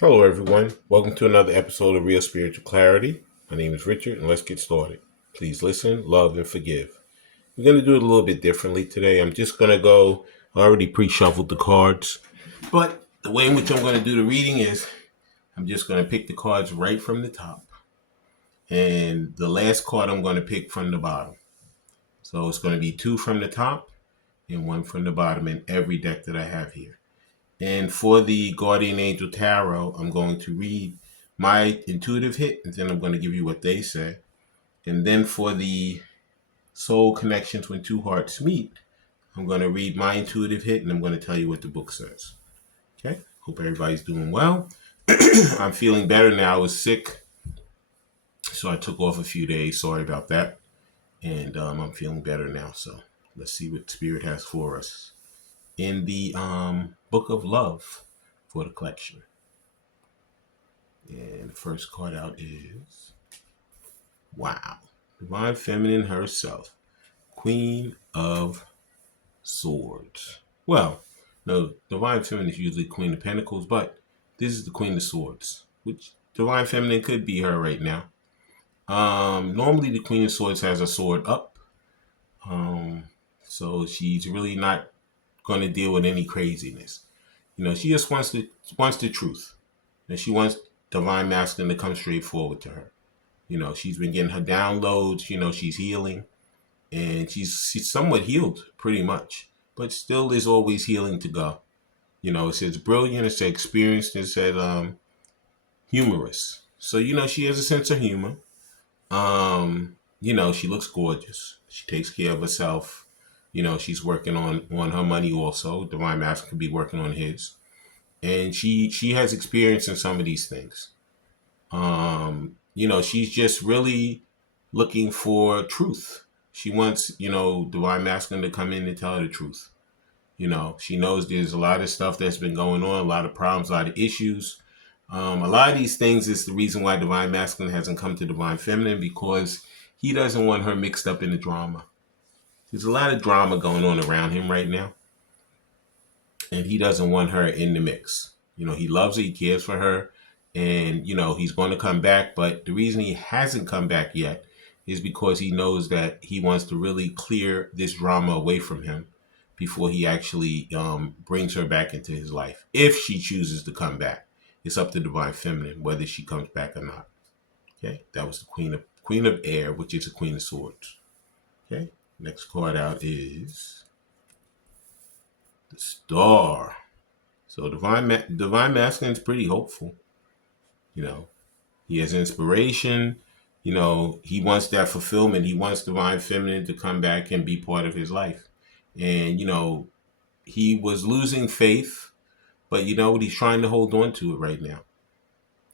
Hello, everyone. Welcome to another episode of Real Spiritual Clarity. My name is Richard, and let's get started. Please listen, love, and forgive. We're going to do it a little bit differently today. I'm just going to go, I already pre shuffled the cards, but the way in which I'm going to do the reading is I'm just going to pick the cards right from the top, and the last card I'm going to pick from the bottom. So it's going to be two from the top and one from the bottom in every deck that I have here. And for the Guardian Angel Tarot, I'm going to read my intuitive hit, and then I'm going to give you what they say. And then for the Soul Connections When Two Hearts Meet, I'm going to read my intuitive hit, and I'm going to tell you what the book says. Okay? Hope everybody's doing well. I'm feeling better now. I was sick, so I took off a few days. Sorry about that. And I'm feeling better now. So let's see what Spirit has for us in the Book of Love for the collection. And the first card out is, wow, Divine Feminine herself, Queen of Swords. Well, no, Divine Feminine is usually Queen of Pentacles, but this is the Queen of Swords, which Divine Feminine could be her right now. Normally the Queen of Swords has a sword up, so she's really not going to deal with any craziness. She just wants the truth, and she wants Divine Masculine to come straight forward to her. She's been getting her downloads. She's healing, and she's somewhat healed pretty much, but still there's always healing to go. It says brilliant, it said experienced, it said humorous. So, she has a sense of humor. She looks gorgeous. She takes care of herself. She's working on her money also. Divine Master could be working on his. And she has experience in some of these things. She's just really looking for truth. She wants, Divine Masculine to come in and tell her the truth. She knows there's a lot of stuff that's been going on, a lot of problems, a lot of issues. A lot of these things is the reason why Divine Masculine hasn't come to Divine Feminine, because he doesn't want her mixed up in the drama. There's a lot of drama going on around him right now, and he doesn't want her in the mix. He loves her, he cares for her, and he's going to come back. But the reason he hasn't come back yet is because he knows that he wants to really clear this drama away from him before he actually brings her back into his life. If she chooses to come back, it's up to Divine Feminine whether she comes back or not. Okay, that was the Queen of Air, which is the Queen of Swords. Okay, next card out is the Star. So Divine Masculine is pretty hopeful. He has inspiration. He wants that fulfillment. He wants Divine Feminine to come back and be part of his life. And he was losing faith, but you know what? He's trying to hold on to it right now.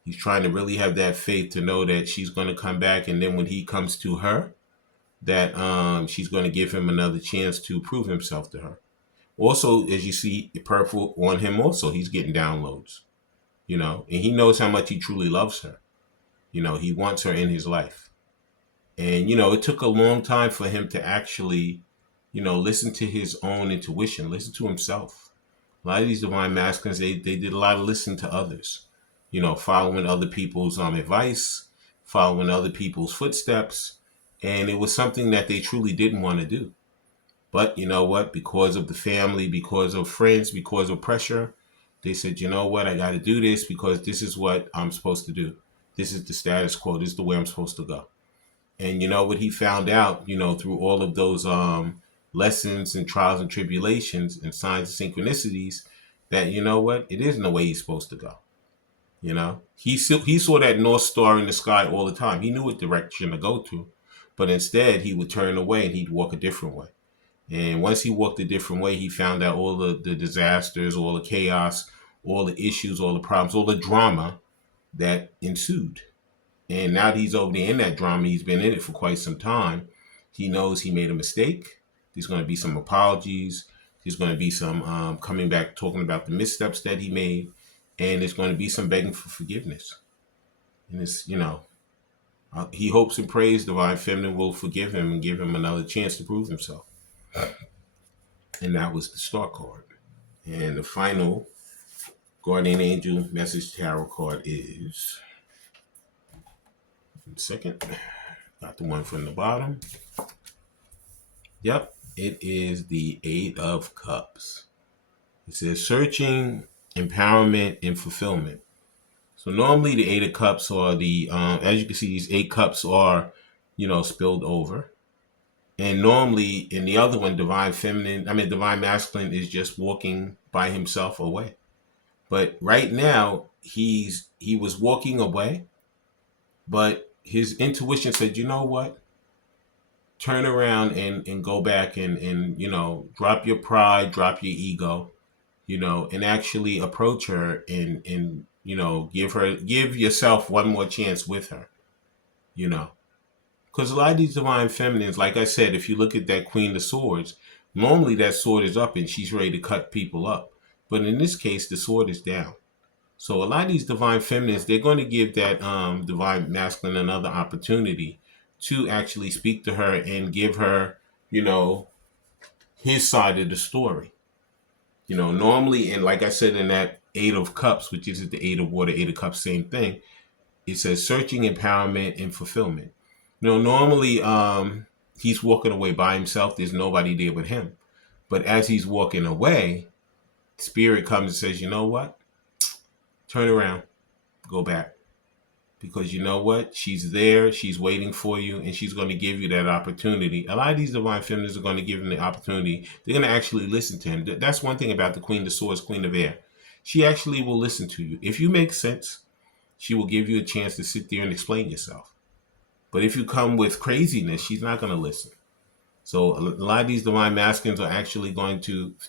He's trying to really have that faith to know that she's going to come back, and then when he comes to her, that she's going to give him another chance to prove himself to her. Also, as you see, Purple on him also, he's getting downloads. And he knows how much he truly loves her. He wants her in his life. And, it took a long time for him to actually, listen to his own intuition, listen to himself. A lot of these Divine Masculines, they did a lot of listening to others, following other people's advice, following other people's footsteps. And it was something that they truly didn't want to do. But you know what? Because of the family, because of friends, because of pressure, they said, you know what? I got to do this because this is what I'm supposed to do. This is the status quo. This is the way I'm supposed to go. And you know what he found out, through all of those lessons and trials and tribulations and signs and synchronicities, that you know what? It isn't the way he's supposed to go. He saw that North Star in the sky all the time. He knew what direction to go to, but instead he would turn away and he'd walk a different way. And once he walked a different way, he found out all the disasters, all the chaos, all the issues, all the problems, all the drama that ensued. And now that he's over there in that drama, he's been in it for quite some time. He knows he made a mistake. There's going to be some apologies. There's going to be some coming back, talking about the missteps that he made. And there's going to be some begging for forgiveness. And it's, he hopes and prays Divine Feminine will forgive him and give him another chance to prove himself. And that was the Star card. And the final Guardian Angel Message Tarot card is, one second, got the one from the bottom. Yep, it is the Eight of Cups. It says searching, empowerment, and fulfillment. So normally the Eight of Cups are as you can see, these 8 cups are, spilled over. And normally in the other one, Divine Masculine is just walking by himself away. But right now, he was walking away, but his intuition said, you know what? Turn around and go back and drop your pride, drop your ego, and actually approach her and give yourself one more chance with her, Because a lot of these divine feminines, like I said, if you look at that Queen of Swords, normally that sword is up and she's ready to cut people up. But in this case, the sword is down. So a lot of these divine feminines, they're going to give that divine masculine another opportunity to actually speak to her and give her, his side of the story. Normally, and like I said, in that Eight of Cups, which is the Eight of Water, Eight of Cups, same thing. It says searching, empowerment, and fulfillment. Normally, he's walking away by himself. There's nobody there but him. But as he's walking away, Spirit comes and says, you know what? Turn around, go back. Because you know what? She's there, she's waiting for you, and she's going to give you that opportunity. A lot of these divine feminines are going to give him the opportunity. They're going to actually listen to him. That's one thing about the Queen of Swords, Queen of Air. She actually will listen to you. If you make sense, she will give you a chance to sit there and explain yourself. But if you come with craziness, she's not going to listen. So a lot of these divine masculines are actually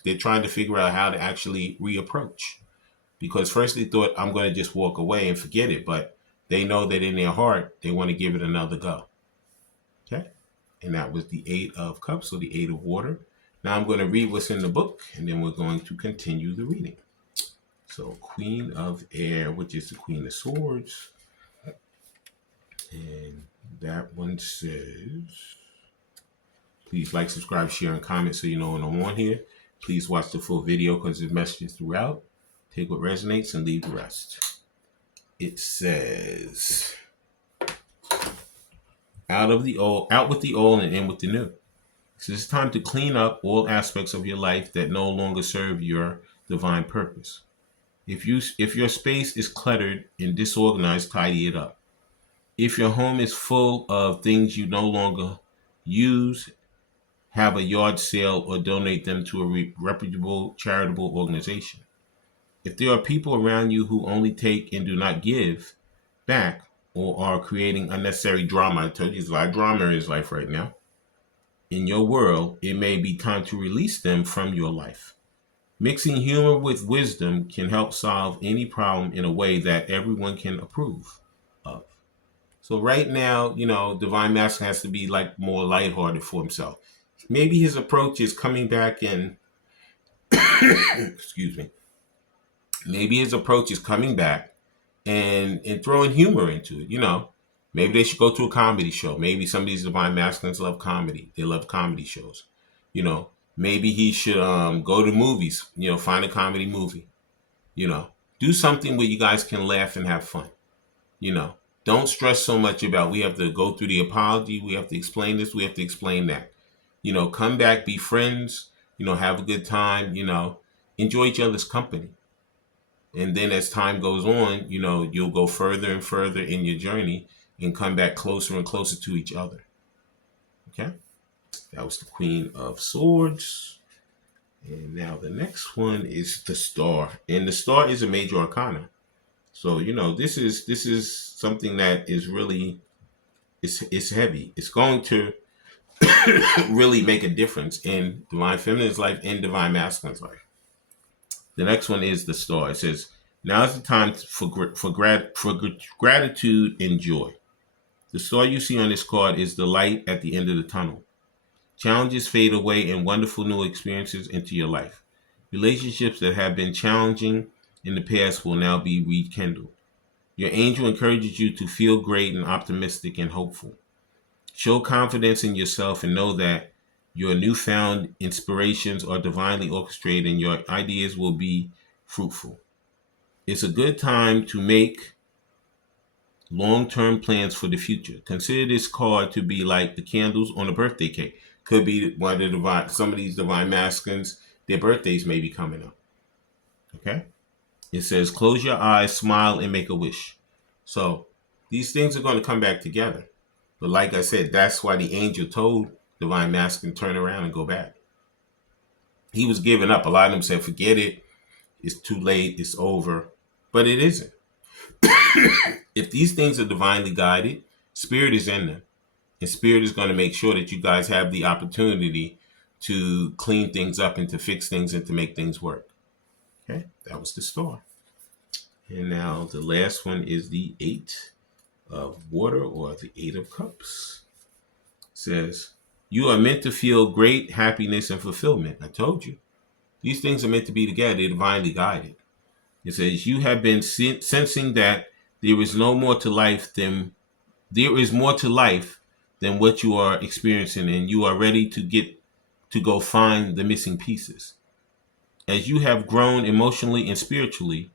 they're trying to figure out how to actually reapproach. Because first they thought, I'm going to just walk away and forget it. But they know that in their heart, they want to give it another go. Okay? And that was the Eight of Cups, or the Eight of Water. Now I'm going to read what's in the book, and then we're going to continue the reading. So Queen of Air, which is the Queen of Swords. And that one says, please like, subscribe, share, and comment so you know when I'm on here. Please watch the full video because there's messages throughout. Take what resonates and leave the rest. It says, out with the old and in with the new. So it's time to clean up all aspects of your life that no longer serve your divine purpose. If your space is cluttered and disorganized, tidy it up. If your home is full of things you no longer use, have a yard sale or donate them to a reputable charitable organization. If there are people around you who only take and do not give back, or are creating unnecessary drama, I told you there's a lot of drama in his life right now, in your world, it may be time to release them from your life. Mixing humor with wisdom can help solve any problem in a way that everyone can approve of. So right now, Divine Masculine has to be like more lighthearted for himself. Maybe his approach is coming back and excuse me. Maybe his approach is coming back and throwing humor into it. Maybe they should go to a comedy show. Maybe some of these divine masculines love comedy. They love comedy shows. Maybe he should go to movies. Find a comedy movie. Do something where you guys can laugh and have fun. Don't stress so much about we have to go through the apology. We have to explain this. We have to explain that. Come back, be friends. Have a good time. Enjoy each other's company. And then as time goes on, you'll go further and further in your journey and come back closer and closer to each other. Okay? That was the Queen of Swords. And now the next one is the Star. And the Star is a major arcana. So, this is something that is really, it's heavy. It's going to really make a difference in Divine Feminine's life and Divine Masculine's life. The next one is the Star. It says, now is the time for gratitude and joy. The star you see on this card is the light at the end of the tunnel. Challenges fade away and wonderful new experiences into your life. Relationships that have been challenging in the past will now be rekindled. Your angel encourages you to feel great and optimistic and hopeful. Show confidence in yourself and know that your newfound inspirations are divinely orchestrated and your ideas will be fruitful. It's a good time to make long-term plans for the future. Consider this card to be like the candles on a birthday cake. Could be one of the some of these divine masculines, their birthdays may be coming up. Okay? It says, close your eyes, smile, and make a wish. So these things are going to come back together. But like I said, that's why the angel told divine masculine turn around and go back. He was giving up. A lot of them said, forget it. It's too late. It's over. But it isn't. If these things are divinely guided, spirit is in them. And spirit is going to make sure that you guys have the opportunity to clean things up and to fix things and to make things work. Okay, that was the star. And now the last one is the 8 of water, or the 8 of cups. It says, you are meant to feel great happiness and fulfillment. I told you. These things are meant to be together. They're divinely guided. It says, you have been sensing that there is more to life than what you are experiencing, and you are ready to go find the missing pieces. As you have grown emotionally and spiritually,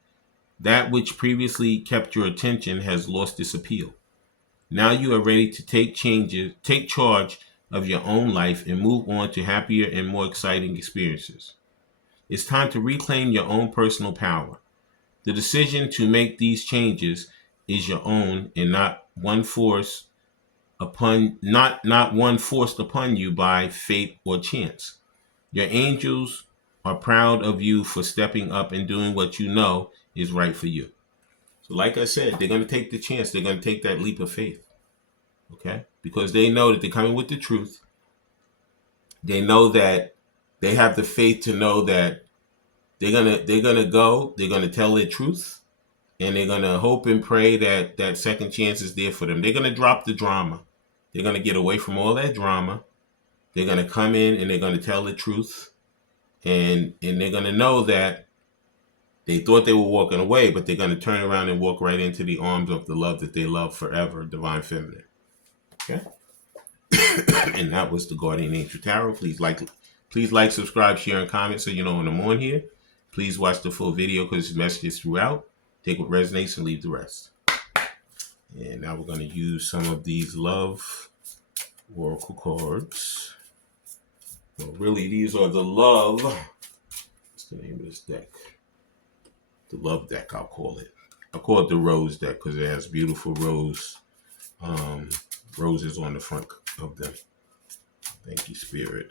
that which previously kept your attention has lost its appeal. Now you are ready to take charge of your own life and move on to happier and more exciting experiences. It's time to reclaim your own personal power. The decision to make these changes is your own, and not one forced upon you by fate or chance. Your angels are proud of you for stepping up and doing what you know is right for you. So like I said, they're going to take the chance. They're going to take that leap of faith. Okay? Because they know that they're coming with the truth. They know that they have the faith to know that they're going to tell their truth, and they're going to hope and pray that that second chance is there for them. They're going to drop the drama. They're going to get away from all that drama. They're going to come in and they're going to tell the truth. And they're going to know that they thought they were walking away, but they're going to turn around and walk right into the arms of the love that they love forever, divine feminine. Okay? And that was the Guardian Angel Tarot. Please like, subscribe, share, and comment so you know when I'm on here. Please watch the full video because there's messages throughout. Take what resonates and leave the rest. And now we're going to use some of these love oracle cards. Well, really, these are the love. What's the name of this deck? The love deck, I'll call it. I'll call it the rose deck because it has beautiful roses on the front of them. Thank you, Spirit.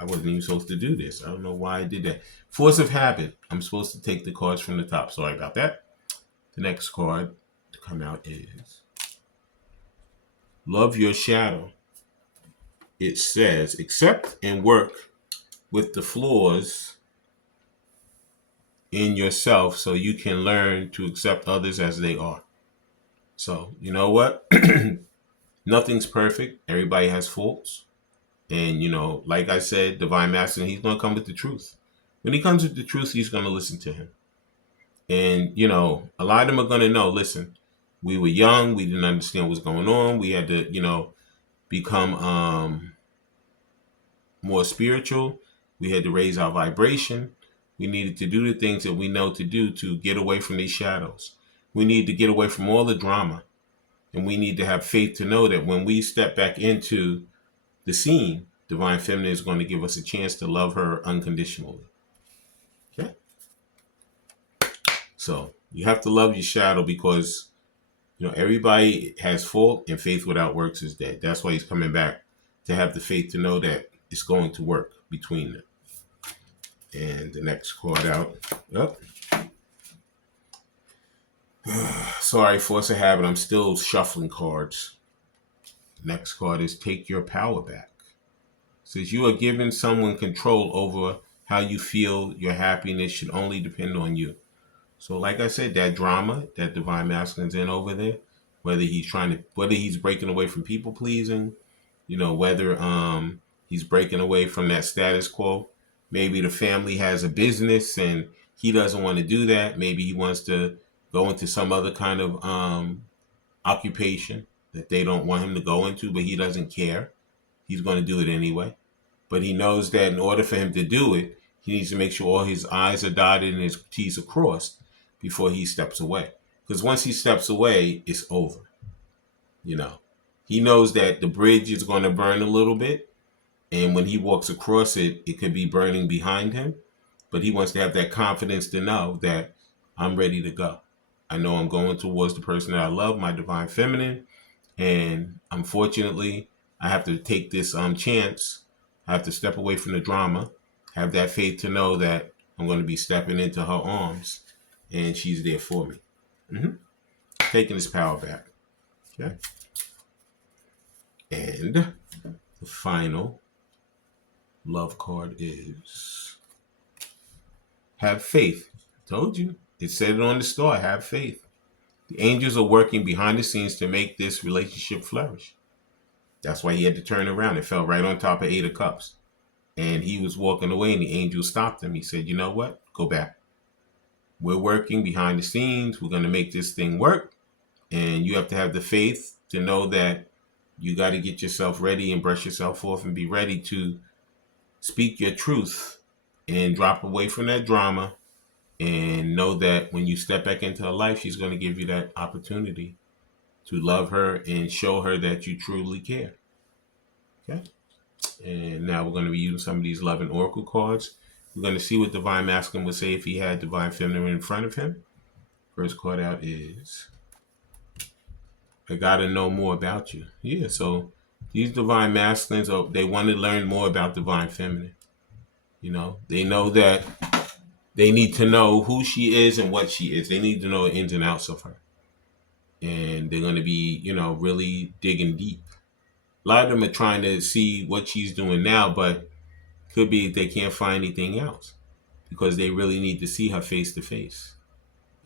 I wasn't even supposed to do this. I don't know why I did that. Force of habit. I'm supposed to take the cards from the top. Sorry about that. The next card to come out is Love Your Shadow. It says, accept and work with the flaws in yourself so you can learn to accept others as they are. So, you know what? Nothing's perfect. Everybody has faults. And, like I said, Divine Master, he's going to come with the truth. When he comes with the truth, he's going to listen to him. And, a lot of them are going to know, listen, we were young. We didn't understand what's going on. We had to, become more spiritual. We had to raise our vibration. We needed to do the things that we know to do to get away from these shadows. We need to get away from all the drama. And we need to have faith to know that when we step back into the scene, Divine Feminine is going to give us a chance to love her unconditionally. Okay? So you have to love your shadow because, everybody has fault, and faith without works is dead. That's why he's coming back, to have the faith to know that it's going to work between them. And the next card out. Oh. Sorry, force of habit. I'm still shuffling cards. Next card is Take Your Power Back. It says you are giving someone control over how you feel. Your happiness should only depend on you. So like I said, that drama that Divine Masculine's in over there, whether he's breaking away from people pleasing, whether he's breaking away from that status quo. Maybe the family has a business and he doesn't want to do that. Maybe he wants to go into some other kind of occupation that they don't want him to go into, but he doesn't care. He's going to do it anyway. But he knows that in order for him to do it, he needs to make sure all his I's are dotted and his T's are crossed. before he steps away. Because once he steps away, it's over. You know, he knows that the bridge is going to burn a little bit. And when he walks across it, it could be burning behind him. But he wants to have that confidence to know that I'm ready to go. I know I'm going towards the person that I love, my divine feminine. And unfortunately, I have to take this chance. I have to step away from the drama, have that faith to know that I'm going to be stepping into her arms and she's there for me. Taking his power back. Okay. And the final love card is have faith. Told you. It said it on the store. Have faith. The angels are working behind the scenes to make this relationship flourish. That's why he had to turn around. It fell right on top of 8 of Cups. And he was walking away and the angel stopped him. He said, you know what? Go back. We're working behind the scenes. We're going to make this thing work. And you have to have the faith to know that you got to get yourself ready and brush yourself off and be ready to speak your truth and drop away from that drama and know that when you step back into her life, she's going to give you that opportunity to love her and show her that you truly care. Okay. And now we're going to be using some of these love and oracle cards. We're going to see what Divine Masculine would say if he had Divine Feminine in front of him. First card out is I got to know more about you. Yeah, so these Divine Masculines, they want to learn more about Divine Feminine. You know, they know that they need to know who she is and what she is. They need to know the ins and outs of her. And they're going to be, really digging deep. A lot of them are trying to see what she's doing now, but could be they can't find anything else because they really need to see her face to face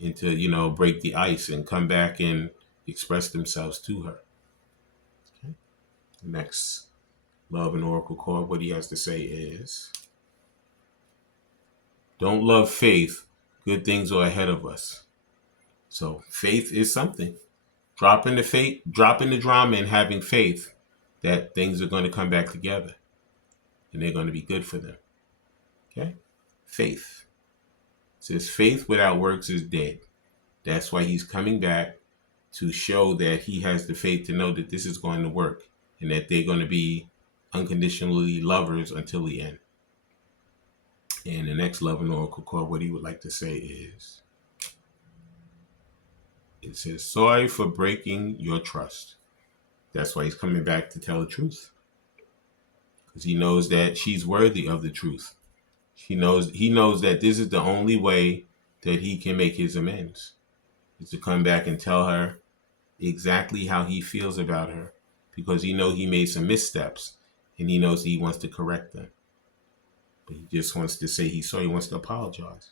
and to, break the ice and come back and express themselves to her. Okay. Next love and oracle card, what he has to say is, don't love faith. Good things are ahead of us. So faith is something. Dropping the drama and having faith that things are going to come back together and they're going to be good for them. Okay? Faith. It says faith without works is dead. That's why he's coming back to show that he has the faith to know that this is going to work and that they're going to be unconditionally lovers until the end. And the next love and oracle card, what he would like to say is, it says, sorry for breaking your trust. That's why he's coming back to tell the truth. Because he knows that she's worthy of the truth. He knows that this is the only way that he can make his amends. Is to come back and tell her exactly how he feels about her. Because he knows he made some missteps. And he knows he wants to correct them. But he just wants to say he's sorry. He wants to apologize.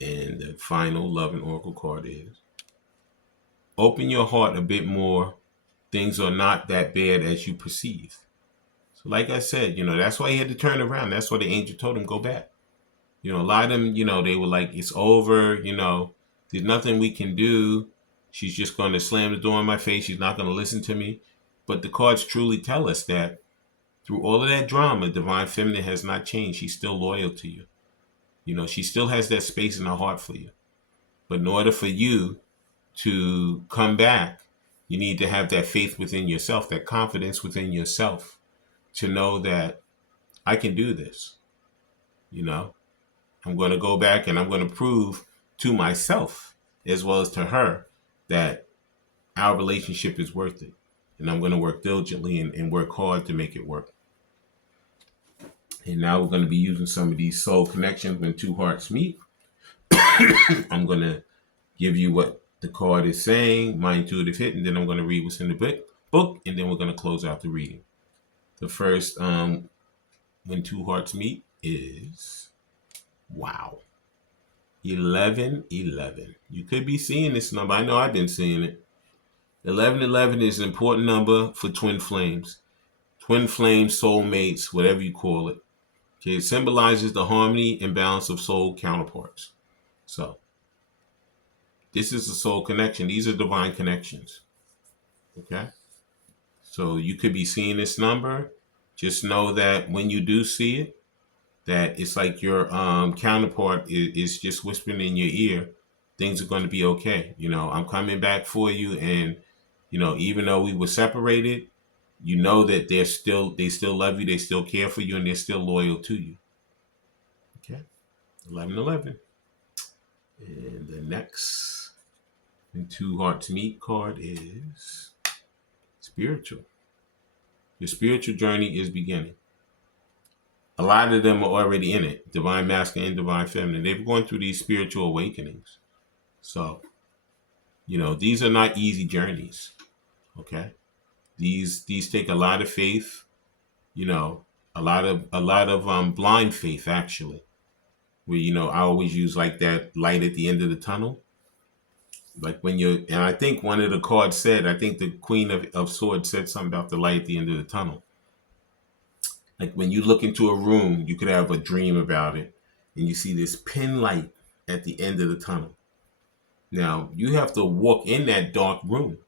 And the final love and oracle card is, open your heart a bit more. Things are not that bad as you perceive. So like I said, that's why he had to turn around. That's why the angel told him, go back. A lot of them, they were like, it's over. There's nothing we can do. She's just going to slam the door in my face. She's not going to listen to me. But the cards truly tell us that through all of that drama, Divine Feminine has not changed. She's still loyal to you. She still has that space in her heart for you. But in order for you to come back, you need to have that faith within yourself, that confidence within yourself to know that I can do this. I'm going to go back and I'm going to prove to myself as well as to her that our relationship is worth it. And I'm going to work diligently and work hard to make it work. And now we're going to be using some of these soul connections when two hearts meet. I'm going to give you what the card is saying, my intuitive hit, and then I'm going to read what's in the book, and then we're going to close out the reading. The first, when two hearts meet, is, wow, 1111. You could be seeing this number. I know I've been seeing it. 1111 is an important number for twin flames. Twin flames, soulmates, whatever you call it. Okay, it symbolizes the harmony and balance of soul counterparts. So, this is a soul connection. These are divine connections. Okay? So, you could be seeing this number. Just know that when you do see it, that it's like your counterpart is just whispering in your ear, things are going to be okay. I'm coming back for you, and even though we were separated, that they still love you, they still care for you, and they're still loyal to you. Okay, 1111, and the next Two Hearts Meet card is spiritual. Your spiritual journey is beginning. A lot of them are already in it. Divine masculine and divine feminine. They've gone through these spiritual awakenings. So, these are not easy journeys. Okay. These take a lot of faith, a lot of blind faith actually. Where, I always use like that light at the end of the tunnel. Like and I think one of the cards said, I think the Queen of Swords said something about the light at the end of the tunnel. Like when you look into a room, you could have a dream about it, and you see this pin light at the end of the tunnel. Now you have to walk in that dark room,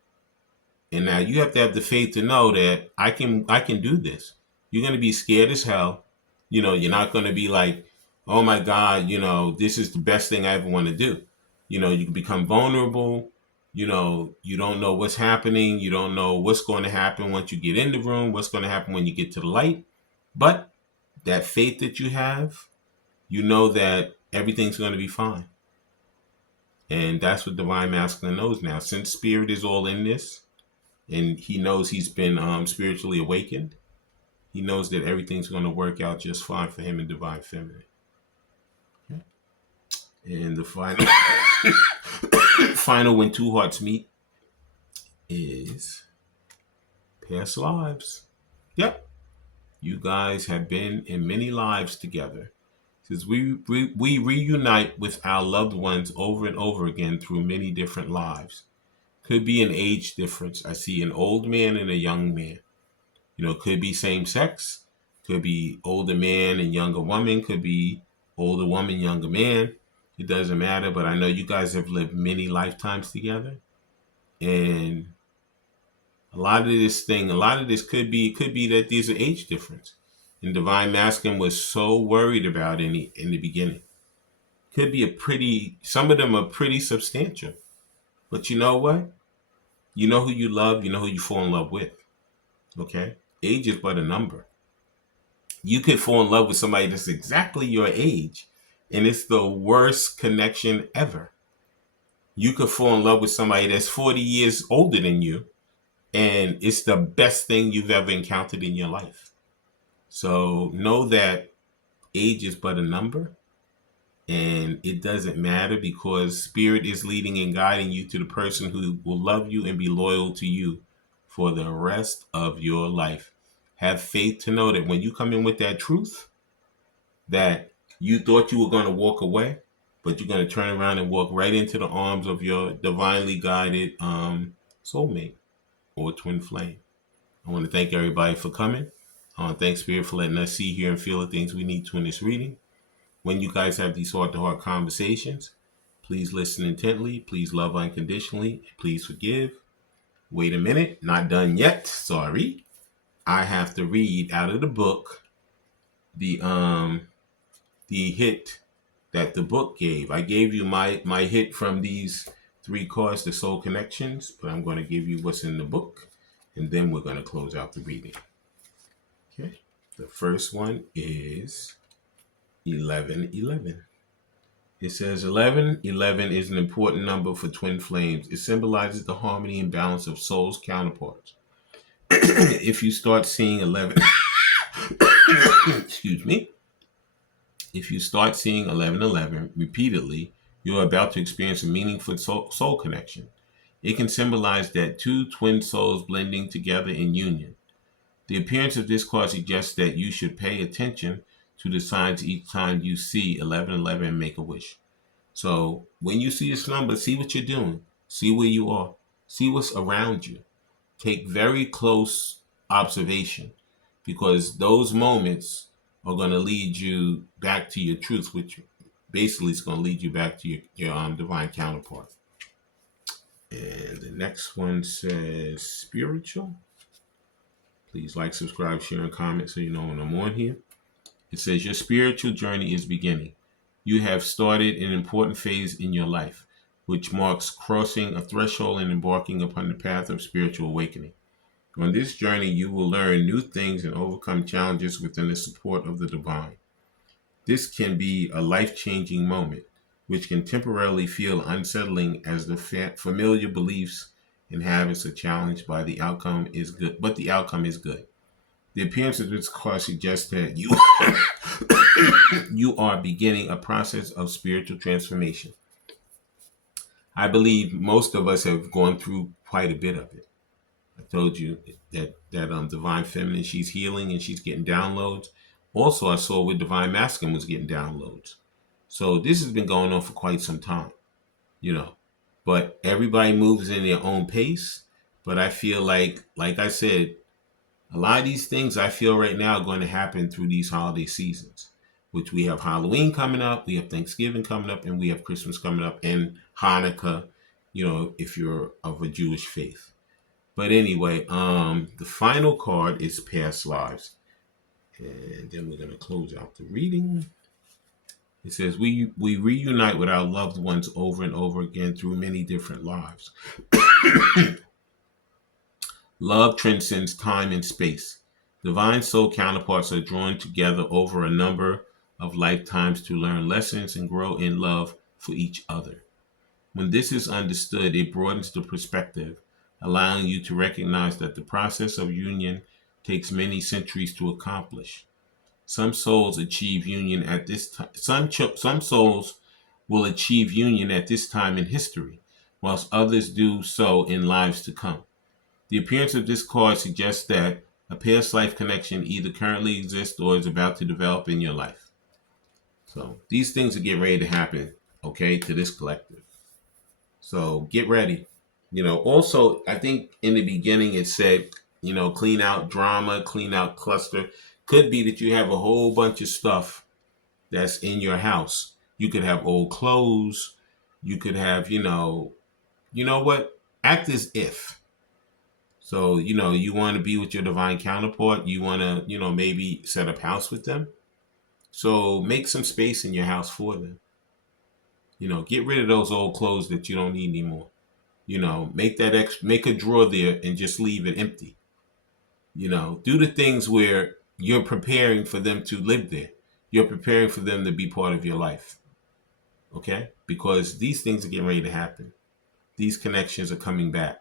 and now you have to have the faith to know that I can do this. You're gonna be scared as hell. You're not gonna be like, oh my God, this is the best thing I ever want to do. You can become vulnerable. You don't know what's happening. You don't know what's going to happen once you get in the room, what's going to happen when you get to the light. But that faith that you have, that everything's going to be fine. And that's what Divine Masculine knows now. Since Spirit is all in this, and he knows he's been spiritually awakened, he knows that everything's going to work out just fine for him in Divine Feminine. Okay. And the final when two hearts meet is past lives. Yep. You guys have been in many lives together. Since we reunite with our loved ones over and over again through many different lives. Could be an age difference. I see an old man and a young man. Could be same sex. Could be older man and younger woman. Could be older woman, younger man. It doesn't matter. But I know you guys have lived many lifetimes together. And a lot of this could be that there's an age difference. And Divine Masculine was so worried about in the beginning. Could be some of them are pretty substantial. But you know what? You know who you love, you know who you fall in love with. Okay? Age is but a number. You could fall in love with somebody that's exactly your age, and it's the worst connection ever. You could fall in love with somebody that's 40 years older than you, and it's the best thing you've ever encountered in your life. So know that age is but a number, and it doesn't matter because Spirit is leading and guiding you to the person who will love you and be loyal to you for the rest of your life. Have faith to know that when you come in with that truth, that you thought you were going to walk away, but you're going to turn around and walk right into the arms of your divinely guided soulmate or twin flame. I want to thank everybody for coming. I want to thank Spirit for letting us see, hear, and feel the things we need to in this reading. When you guys have these heart-to-heart conversations, please listen intently. Please love unconditionally. Please forgive. Wait a minute. Not done yet. Sorry. I have to read out of the book the hit that the book gave. I gave you my hit from these 3 cards, the soul connections, but I'm going to give you what's in the book, and then we're going to close out the reading. Okay. The first one is 1111. It says 1111 is an important number for twin flames. It symbolizes the harmony and balance of soul's counterparts. If you start seeing 11, excuse me, if you start seeing 1111 repeatedly, you're about to experience a meaningful soul connection. It can symbolize that two twin souls blending together in union. The appearance of this card suggests that you should pay attention to the signs each time you see 1111 and make a wish. So when you see this number, see what you're doing. See where you are. See what's around you. Take very close observation, because those moments are going to lead you back to your truth, which basically is going to lead you back to your divine counterpart. And the next one says spiritual. Please like, subscribe, share, and comment so you know when I'm on here. It says, your spiritual journey is beginning. You have started an important phase in your life, which marks crossing a threshold and embarking upon the path of spiritual awakening. On this journey, you will learn new things and overcome challenges within the support of the divine. This can be a life-changing moment, which can temporarily feel unsettling as the familiar beliefs and habits are challenged by the outcome is good, but the outcome is good. The appearance of this card suggests that you are beginning a process of spiritual transformation. I believe most of us have gone through quite a bit of it. I told you that Divine Feminine, she's healing and she's getting downloads. Also, I saw where Divine Masculine was getting downloads. So this has been going on for quite some time, you know. But everybody moves in their own pace. But I feel like I said, a lot of these things I feel right now are going to happen through these holiday seasons, which we have Halloween coming up, we have Thanksgiving coming up, and we have Christmas coming up, and Hanukkah, if you're of a Jewish faith. But anyway, the final card is Past Lives. And then we're going to close out the reading. It says, we reunite with our loved ones over and over again through many different lives. Love transcends time and space. Divine soul counterparts are drawn together over a number of lifetimes to learn lessons and grow in love for each other. When this is understood, it broadens the perspective, allowing you to recognize that the process of union takes many centuries to accomplish. Some souls achieve union at this time. Some souls will achieve union at this time in history, whilst others do so in lives to come. The appearance of this card suggests that a past life connection either currently exists or is about to develop in your life. So these things are getting ready to happen, okay, to this collective. So get ready. Also, I think in the beginning it said, clean out drama, clean out cluster. Could be that you have a whole bunch of stuff that's in your house. You could have old clothes. You could have, what? Act as if. So, you want to be with your divine counterpart. You want to, maybe set up house with them. So make some space in your house for them. Get rid of those old clothes that you don't need anymore. Make a drawer there and just leave it empty. Do the things where you're preparing for them to live there. You're preparing for them to be part of your life. Okay? Because these things are getting ready to happen. These connections are coming back.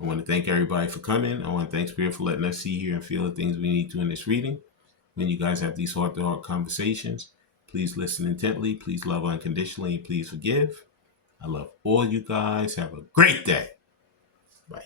I want to thank everybody for coming. I want to thank Spirit for letting us see, hear, and feel the things we need to in this reading. When you guys have these heart-to-heart conversations, please listen intently. Please love unconditionally. Please forgive. I love all you guys. Have a great day. Bye.